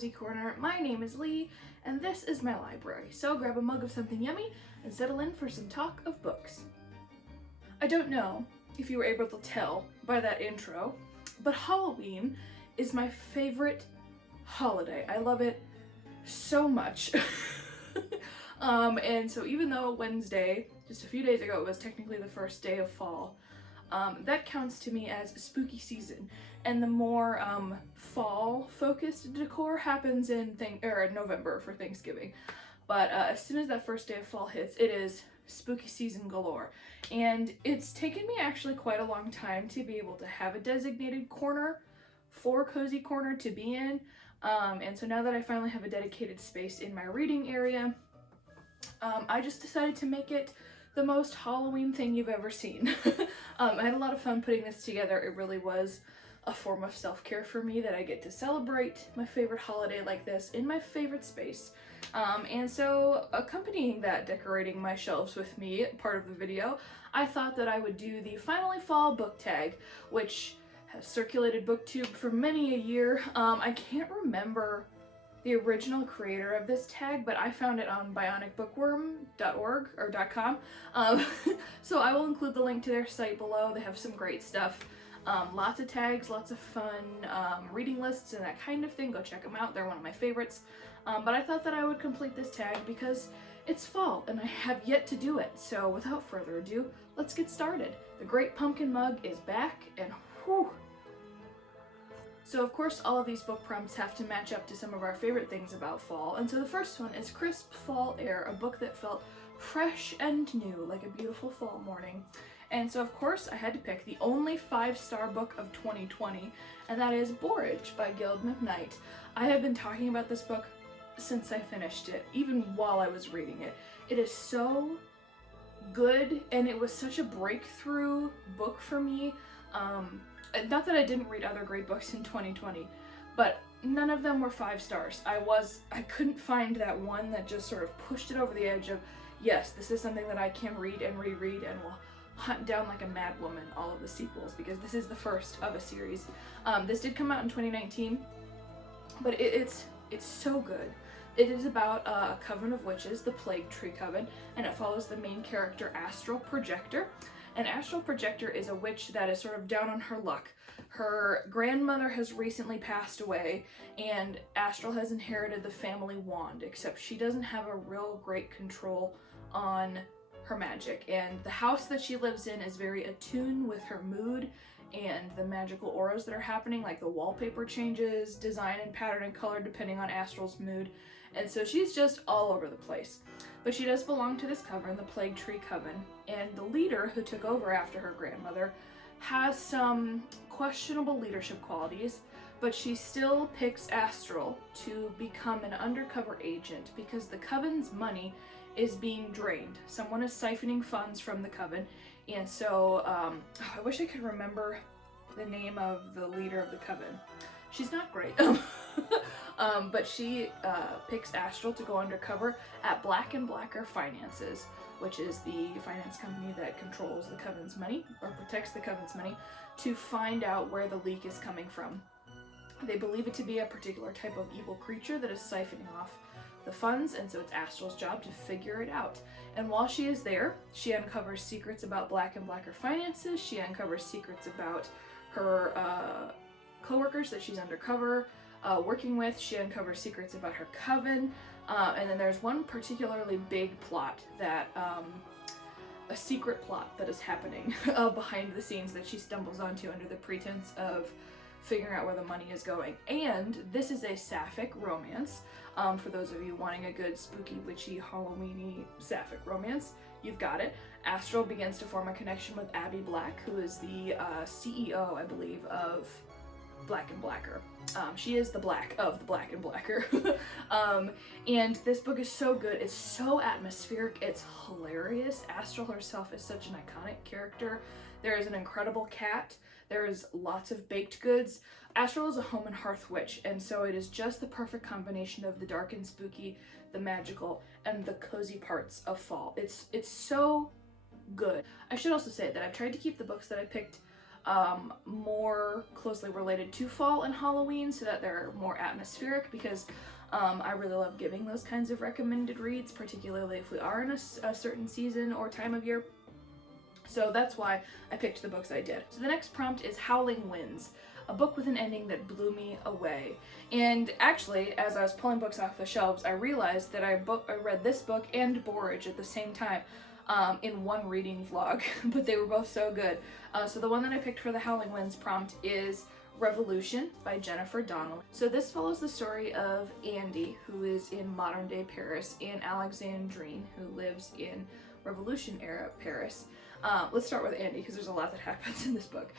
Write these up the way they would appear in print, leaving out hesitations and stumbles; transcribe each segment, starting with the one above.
Cozy Corner. My name is Lee, and this is my library, so grab a mug of something yummy and settle in for some talk of books. I don't know if you were able to tell by that intro, but Halloween is my favorite holiday. I love it so much. And so even though Wednesday, just a few days ago, it was technically the first day of fall, that counts to me as spooky season. And the more fall-focused decor happens in November for Thanksgiving. But as soon as that first day of fall hits, it is spooky season galore. And it's taken me actually quite a long time to be able to have a designated corner for Cozy Corner to be in. And so now that I finally have a dedicated space in my reading area, I just decided to make it the most Halloween thing you've ever seen. I had a lot of fun putting this together. It really was a form of self-care for me that I get to celebrate my favorite holiday like this in my favorite space. And so accompanying that, decorating my shelves with me, part of the video, I thought that I would do the Finally Fall book tag, which has circulated BookTube for many a year. I can't remember the original creator of this tag, but I found it on bionicbookworm.org or .com. So I will include the link to their site below. They have some great stuff. Lots of tags, lots of fun reading lists and that kind of thing. Go check them out. They're one of my favorites. But I thought that I would complete this tag because it's fall and I have yet to do it. So without further ado, let's get started. The Great Pumpkin Mug is back and whew. So of course all of these book prompts have to match up to some of our favorite things about fall, and so the first one is Crisp Fall Air, a book that felt fresh and new, like a beautiful fall morning. And so of course I had to pick the only 5-star book of 2020, and that is Borage by Gill McKnight. I have been talking about this book since I finished it, even while I was reading it. It is so good, and it was such a breakthrough book for me. Not that I didn't read other great books in 2020, but none of them were 5 stars. I couldn't find that one that just sort of pushed it over the edge of, yes, this is something that I can read and reread and will hunt down like a mad woman all of the sequels, because this is the first of a series. This did come out in 2019, but it's so good. It is about a coven of witches, the Plague Tree Coven, and it follows the main character, Astral Projector. An Astral Projector is a witch that is sort of down on her luck. Her grandmother has recently passed away, and Astral has inherited the family wand, except she doesn't have a real great control on her magic. And the house that she lives in is very attuned with her mood and the magical auras that are happening, like the wallpaper changes, design and pattern and color depending on Astral's mood. And so she's just all over the place. But she does belong to this coven, the Plague Tree Coven, and the leader who took over after her grandmother has some questionable leadership qualities, but she still picks Astral to become an undercover agent because the coven's money is being drained. Someone is siphoning funds from the coven, and so I wish I could remember the name of the leader of the coven. She's not great. But she picks Astral to go undercover at Black & Blacker Finances, which is the finance company that controls the coven's money, or protects the coven's money, to find out where the leak is coming from. They believe it to be a particular type of evil creature that is siphoning off the funds, and so it's Astral's job to figure it out. And while she is there, she uncovers secrets about Black & Blacker Finances, she uncovers secrets about her co-workers that she's undercover working with, she uncovers secrets about her coven, and then there's one particularly big plot that, a secret plot that is happening behind the scenes that she stumbles onto under the pretense of figuring out where the money is going. And this is a Sapphic Romance. For those of you wanting a good spooky, witchy, Halloweeny Sapphic Romance, you've got it. Astral begins to form a connection with Abby Black, who is the CEO, I believe, of Black & Blacker. She is the Black of the Black & Blacker. And this book is so good. It's so atmospheric. It's hilarious. Astral herself is such an iconic character. There is an incredible cat. There is lots of baked goods. Astral is a home and hearth witch, and so it is just the perfect combination of the dark and spooky, the magical, and the cozy parts of fall. It's so good. I should also say that I've tried to keep the books that I picked more closely related to fall and Halloween so that they're more atmospheric, because I really love giving those kinds of recommended reads, particularly if we are in a certain season or time of year. So that's why I picked the books I did. So the next prompt is Howling Winds, a book with an ending that blew me away. And actually, as I was pulling books off the shelves, I realized that I read this book and Borage at the same time in one reading vlog, but they were both so good. So the one that I picked for the Howling Winds prompt is Revolution by Jennifer Donnelly. So this follows the story of Andy, who is in modern day Paris, and Alexandrine, who lives in Revolution era Paris. Let's start with Andy, because there's a lot that happens in this book.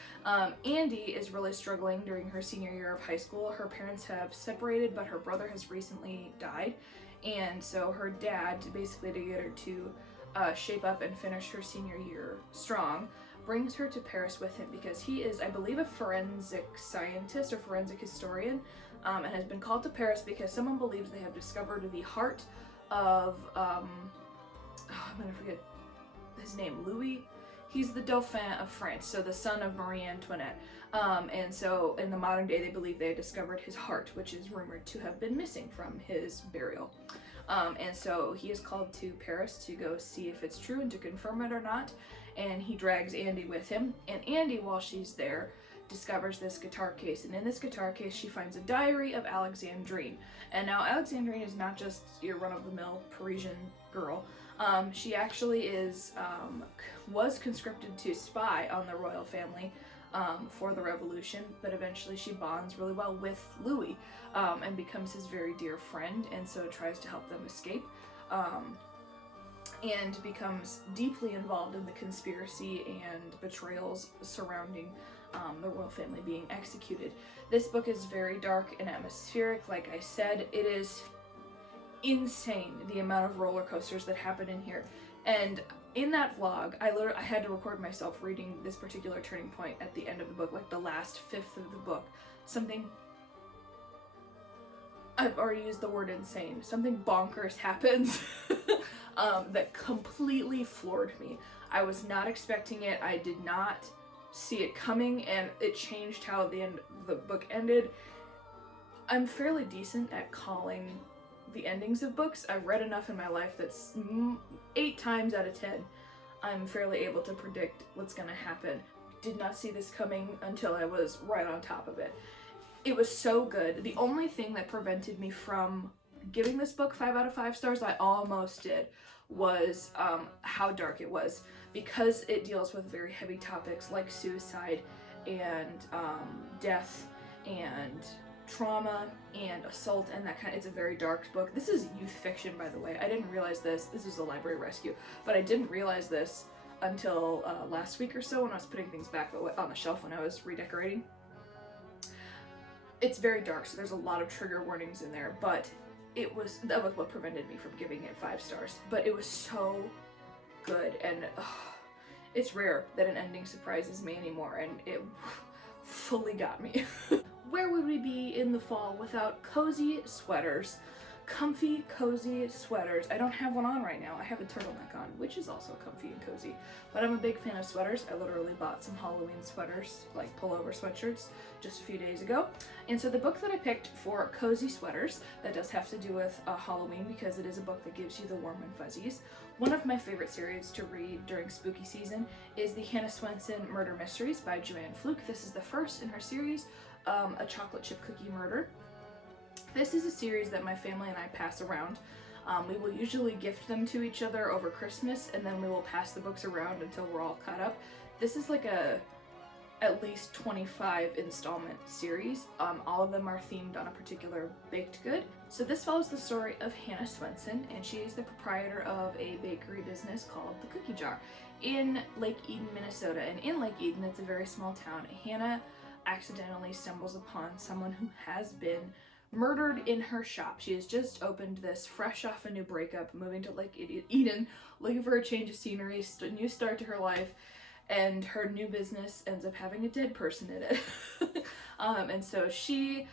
Andy is really struggling during her senior year of high school. Her parents have separated, but her brother has recently died, and so her dad, basically to get her to shape up and finish her senior year strong, brings her to Paris with him because he is, I believe, a forensic scientist or forensic historian, and has been called to Paris because someone believes they have discovered the heart of, I'm gonna forget his name, Louis. He's the Dauphin of France, so the son of Marie Antoinette. And so in the modern day, they believe they discovered his heart, which is rumored to have been missing from his burial. And so he is called to Paris to go see if it's true and to confirm it or not. And he drags Andy with him. And Andy, while she's there, discovers this guitar case. And in this guitar case, she finds a diary of Alexandrine. And now Alexandrine is not just your run-of-the-mill Parisian girl. She actually was conscripted to spy on the royal family for the revolution, but eventually she bonds really well with Louis and becomes his very dear friend, and so tries to help them escape, and becomes deeply involved in the conspiracy and betrayals surrounding the royal family being executed. This book is very dark and atmospheric. Like I said, it is insane the amount of roller coasters that happen in here. And in that vlog, I had to record myself reading this particular turning point at the end of the book, like the last fifth of the book. Something, I've already used the word insane, something bonkers happens that completely floored me. I was not expecting it. I did not see it coming, and it changed how the book ended. I'm fairly decent at calling the endings of books. I've read enough in my life that's 8 times out of 10 I'm fairly able to predict what's gonna happen. Did not see this coming until I was right on top of it. It was so good. The only thing that prevented me from giving this book 5 out of 5 stars, I almost did, was how dark it was, because it deals with very heavy topics like suicide and death and trauma and assault and that kind of, it's a very dark book. This is youth fiction, by the way. I didn't realize this. This is a library rescue, but I didn't realize this until last week or so when I was putting things back on the shelf when I was redecorating. It's very dark, so there's a lot of trigger warnings in there, but that was what prevented me from giving it 5 stars. But it was so good, and it's rare that an ending surprises me anymore, and it fully got me. Where would we be in the fall without cozy sweaters? Comfy, cozy sweaters. I don't have one on right now. I have a turtleneck on, which is also comfy and cozy. But I'm a big fan of sweaters. I literally bought some Halloween sweaters, like pullover sweatshirts, just a few days ago. And so the book that I picked for cozy sweaters, that does have to do with Halloween, because it is a book that gives you the warm and fuzzies. One of my favorite series to read during spooky season is the Hannah Swenson Murder Mysteries by Joanne Fluke. This is the first in her series, A Chocolate Chip Cookie Murder. This is a series that my family and I pass around. We will usually gift them to each other over Christmas, and then we will pass the books around until we're all caught up. This is like at least 25 installment series. All of them are themed on a particular baked good. So this follows the story of Hannah Swenson, and she is the proprietor of a bakery business called The Cookie Jar in Lake Eden, Minnesota. And in Lake Eden, it's a very small town, Hannah accidentally stumbles upon someone who has been murdered in her shop. She has just opened this fresh off a new breakup, moving to Lake Eden, looking for a change of scenery, a new start to her life, and her new business ends up having a dead person in it. And so she,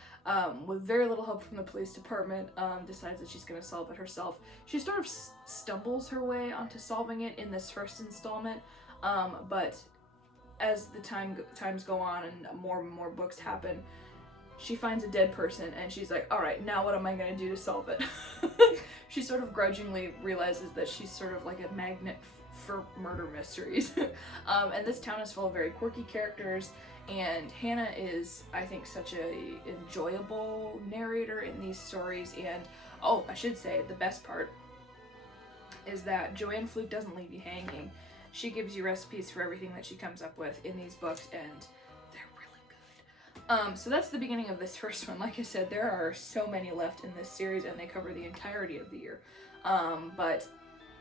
with very little help from the police department, decides that she's going to solve it herself. She sort of stumbles her way onto solving it in this first installment, but as the times go on and more books happen, she finds a dead person and she's like, all right, now what am I going to do to solve it? She sort of grudgingly realizes that she's sort of like a magnet for murder mysteries. And this town is full of very quirky characters, and Hannah is, I think, such a enjoyable narrator in these stories. And oh, I should say, the best part is that Joanne Fluke doesn't leave you hanging. She gives you recipes for everything that she comes up with in these books, and they're really good. So that's the beginning of this first one. Like I said, there are so many left in this series, and they cover the entirety of the year. But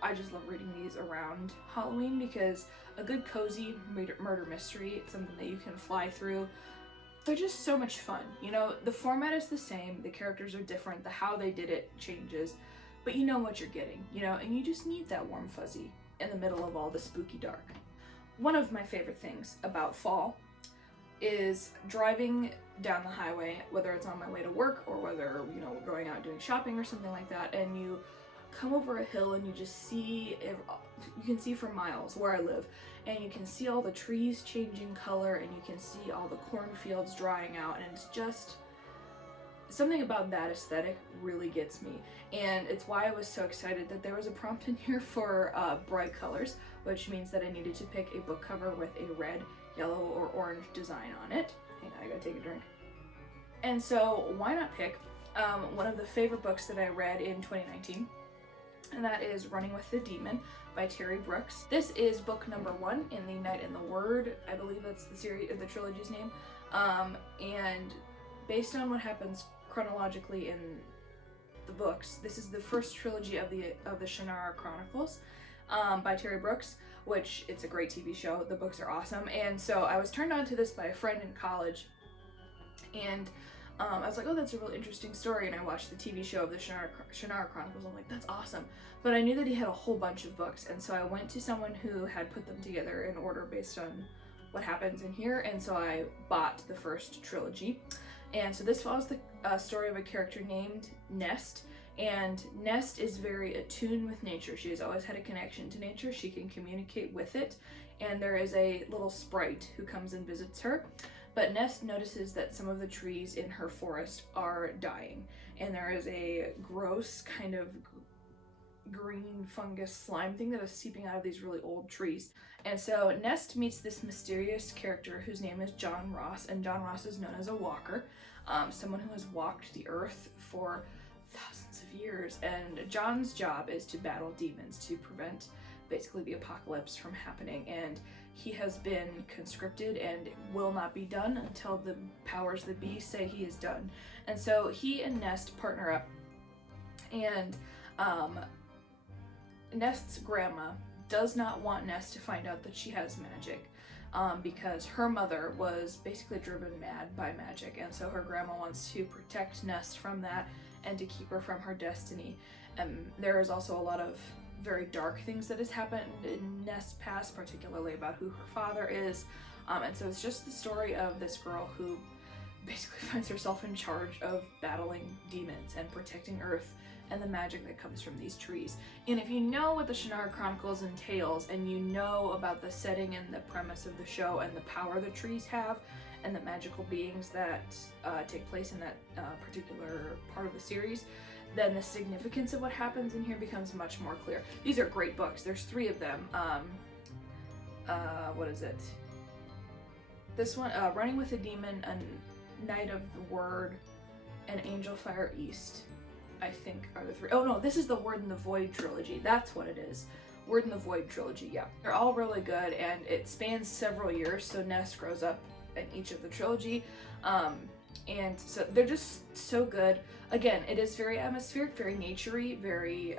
I just love reading these around Halloween because a good cozy murder mystery, something that you can fly through, they're just so much fun. You know, the format is the same, the characters are different, the how they did it changes, but you know what you're getting, you know, and you just need that warm fuzzy in the middle of all the spooky dark. One of my favorite things about fall is driving down the highway, whether it's on my way to work or whether, you know, we're going out doing shopping or something like that, and you come over a hill and you just see, you can see for miles where I live, and you can see all the trees changing color, and you can see all the cornfields drying out, and it's just something about that aesthetic really gets me. And it's why I was so excited that there was a prompt in here for bright colors, which means that I needed to pick a book cover with a red, yellow, or orange design on it. Hang on, I gotta take a drink. And so why not pick one of the favorite books that I read in 2019, and that is Running with the Demon by Terry Brooks. This is book number 1 in the Night and the Word, I believe that's the series, the trilogy's name, and based on what happens chronologically in the books, this is the first trilogy of the Shannara Chronicles by Terry Brooks, which it's a great TV show. The books are awesome, and so I was turned on to this by a friend in college, and I was like, oh, that's a really interesting story, and I watched the TV show of the Shannara Chronicles. I'm like, that's awesome. But I knew that he had a whole bunch of books, and so I went to someone who had put them together in order based on what happens in here, and so I bought the first trilogy. And so this follows the story of a character named Nest, and Nest is very attuned with nature. She has always had a connection to nature. She can communicate with it, and there is a little sprite who comes and visits her. But Nest notices that some of the trees in her forest are dying, and there is a gross kind of green fungus slime thing that is seeping out of these really old trees. And so Nest meets this mysterious character whose name is John Ross, and John Ross is known as a walker, someone who has walked the earth for thousands of years, and John's job is to battle demons to prevent basically the apocalypse from happening, and he has been conscripted and will not be done until the powers that be say he is done. And so he and Nest partner up, and Nest's grandma does not want Nest to find out that she has magic, because her mother was basically driven mad by magic, and so her grandma wants to protect Nest from that and to keep her from her destiny. There is also a lot of very dark things that has happened in Nest's past, particularly about who her father is, and so it's just the story of this girl who basically finds herself in charge of battling demons and protecting Earth and the magic that comes from these trees. And if you know what the Shannara Chronicles entails, and you know about the setting and the premise of the show and the power the trees have and the magical beings that take place in that particular part of the series, then the significance of what happens in here becomes much more clear. These are great books. There's 3 of them. What is it? This one, Running with a Demon, A Night of the Word, and Angel Fire East, I think are the 3. Oh no, this is the Word in the Void trilogy. That's what it is. Word in the Void trilogy, yeah. They're all really good, and it spans several years, so Nest grows up in each of the trilogy. And so they're just so good. Again, it is very atmospheric, very naturey, very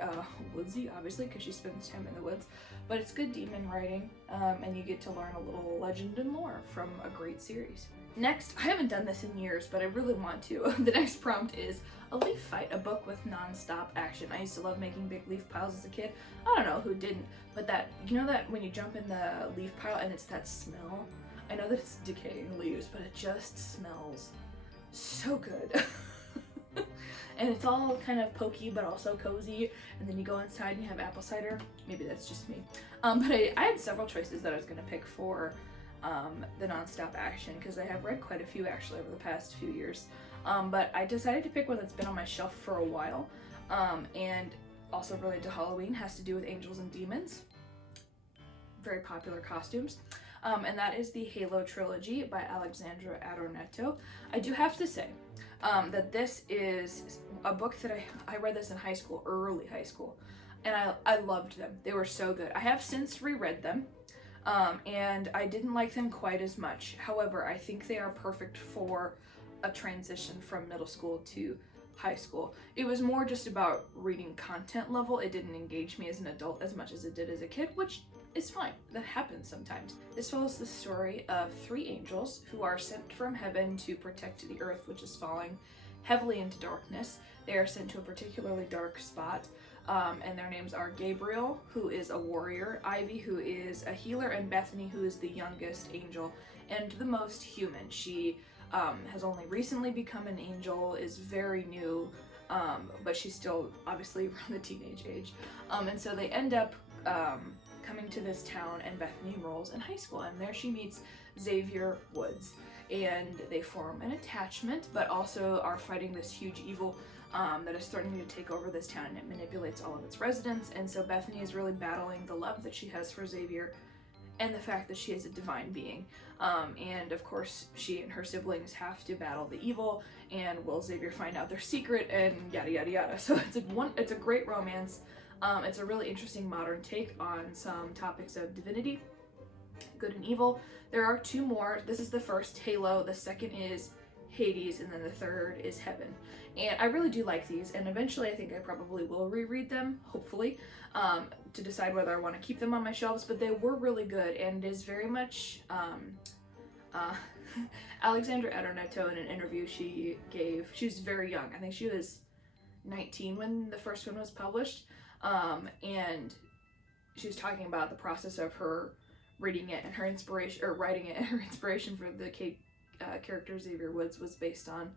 woodsy, obviously, because she spends time in the woods. But it's good demon writing, and you get to learn a little legend and lore from a great series. Next, I haven't done this in years, but I really want to. The next prompt is A Leaf Fight, a book with non-stop action. I used to love making big leaf piles as a kid. I don't know who didn't, but that, you know that when you jump in the leaf pile and it's that smell? I know that it's decaying leaves, but it just smells so good. And it's all kind of pokey but also cozy, and then you go inside and you have apple cider. Maybe that's just me. But I had several choices that I was going to pick for the nonstop action, because I have read quite a few actually over the past few years. But I decided to pick one that's been on my shelf for a while, and also related to Halloween, has to do with angels and demons. Very popular costumes. And that is the Halo Trilogy by Alexandra Adornetto. I do have to say that this is a book that I read this in high school, early high school, and I loved them. They were so good. I have since reread them, and I didn't like them quite as much. However, I think they are perfect for a transition from middle school to high school. It was more just about reading content level. It didn't engage me as an adult as much as it did as a kid, which is fine. That happens sometimes. This follows the story of 3 angels who are sent from heaven to protect the earth, which is falling heavily into darkness. They are sent to a particularly dark spot, and their names are Gabriel, who is a warrior, Ivy, who is a healer, and Bethany, who is the youngest angel and the most human. She has only recently become an angel, is very new, but she's still obviously around the teenage age. And so they end up coming to this town, and Bethany enrolls in high school, and there she meets Xavier Woods, and they form an attachment, but also are fighting this huge evil that is threatening to take over this town, and it manipulates all of its residents. And so Bethany is really battling the love that she has for Xavier and the fact that she is a divine being. And of course, she and her siblings have to battle the evil, and will Xavier find out their secret, and yada yada yada. So it's a great romance. It's a really interesting modern take on some topics of divinity, good and evil. There are 2 more. This is the first, Halo. The second is Hades, and then the third is Heaven. And I really do like these, and eventually I think I probably will reread them, hopefully, to decide whether I want to keep them on my shelves, but they were really good, and it is very much, Alexandra Adornetto, in an interview she gave, she was very young, I think she was 19 when the first one was published, and she was talking about the process of her reading it and her inspiration, or writing it, and her inspiration for the character Xavier Woods was based on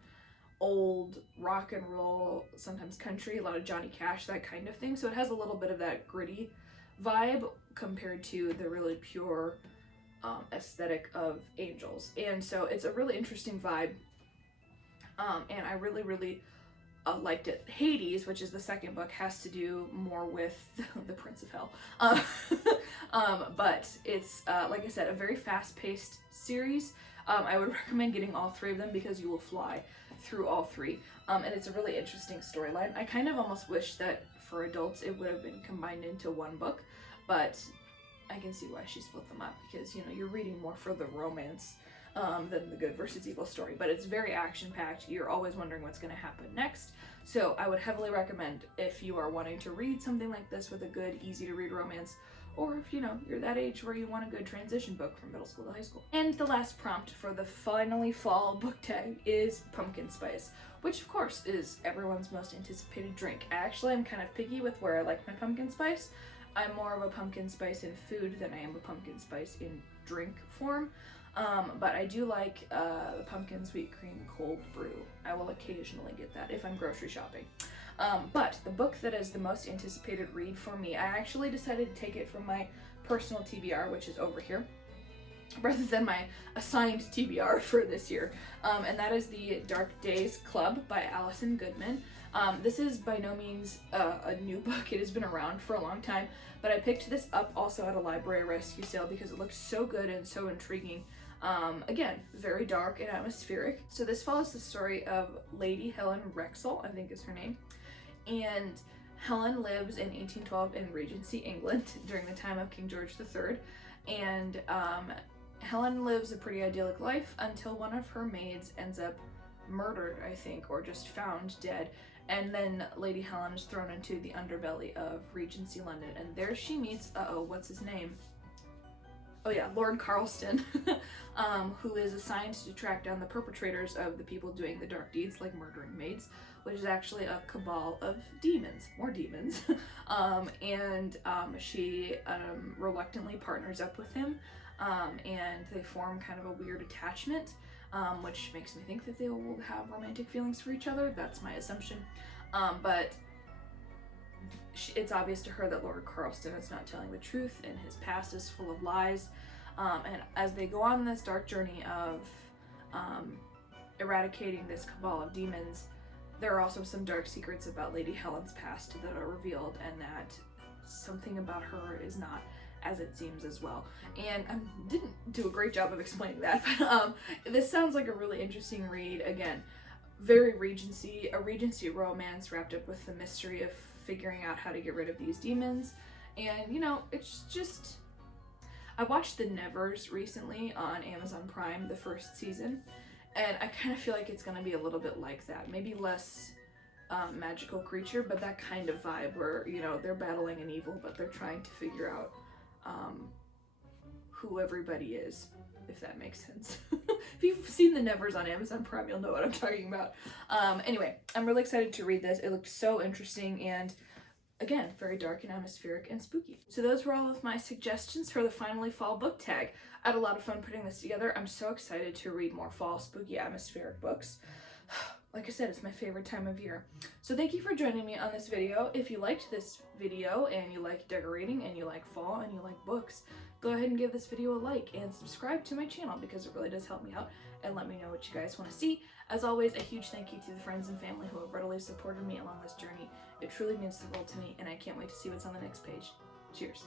old rock and roll, sometimes country, a lot of Johnny Cash, that kind of thing. So it has a little bit of that gritty vibe compared to the really pure aesthetic of Angels. And so it's a really interesting vibe, and I really liked it. Hades, which is the second book, has to do more with the Prince of Hell, but it's like I said, a very fast-paced series. I would recommend getting all 3 of them because you will fly through all 3, and it's a really interesting storyline. I kind of almost wish that for adults it would have been combined into one book, but I can see why she split them up, because, you know, you're reading more for the romance than the good versus evil story. But it's very action-packed. You're always wondering what's going to happen next. So I would heavily recommend, if you are wanting to read something like this with a good, easy-to-read romance, or if, you know, you're that age where you want a good transition book from middle school to high school. And the last prompt for the finally fall book tag is pumpkin spice, which of course is everyone's most anticipated drink. Actually, I'm kind of picky with where I like my pumpkin spice. I'm more of a pumpkin spice in food than I am a pumpkin spice in drink form. But I do like the pumpkin sweet cream cold brew. I will occasionally get that if I'm grocery shopping. But the book that is the most anticipated read for me, I actually decided to take it from my personal TBR, which is over here, rather than my assigned TBR for this year. And that is The Dark Days Club by Alison Goodman. This is by no means a new book. It has been around for a long time, but I picked this up also at a library rescue sale because it looked so good and so intriguing. Again, very dark and atmospheric. So this follows the story of Lady Helen Wrexell, I think is her name. And Helen lives in 1812 in Regency, England, during the time of King George III. And Helen lives a pretty idyllic life until one of her maids ends up murdered, I think, or just found dead. And then Lady Helen is thrown into the underbelly of Regency, London. And there she meets, what's his name? Oh yeah, Lord Carlston, who is assigned to track down the perpetrators of the people doing the dark deeds, like murdering maids, which is actually a cabal of demons, more demons. She reluctantly partners up with him, and they form kind of a weird attachment, which makes me think that they will have romantic feelings for each other. That's my assumption. But it's obvious to her that Lord Carlston is not telling the truth, and his past is full of lies. And as they go on this dark journey of eradicating this cabal of demons, there are also some dark secrets about Lady Helen's past that are revealed, and that something about her is not as it seems as well. And I didn't do a great job of explaining that, but this sounds like a really interesting read. Again, very a Regency romance wrapped up with the mystery of figuring out how to get rid of these demons. And, you know, it's just... I watched The Nevers recently on Amazon Prime, the first season, and I kind of feel like it's going to be a little bit like that. Maybe less magical creature, but that kind of vibe where, you know, they're battling an evil, but they're trying to figure out who everybody is, if that makes sense. If you've seen The Nevers on Amazon Prime, you'll know what I'm talking about. Anyway, I'm really excited to read this. It looked so interesting, and again, very dark and atmospheric and spooky. So those were all of my suggestions for the Finally Fall book tag. I had a lot of fun putting this together. I'm so excited to read more fall, spooky, atmospheric books. Like I said, it's my favorite time of year. So thank you for joining me on this video. If you liked this video and you like decorating and you like fall and you like books, go ahead and give this video a like and subscribe to my channel because it really does help me out, and let me know what you guys want to see. As always, a huge thank you to the friends and family who have readily supported me along this journey. It truly means the world to me, and I can't wait to see what's on the next page. Cheers.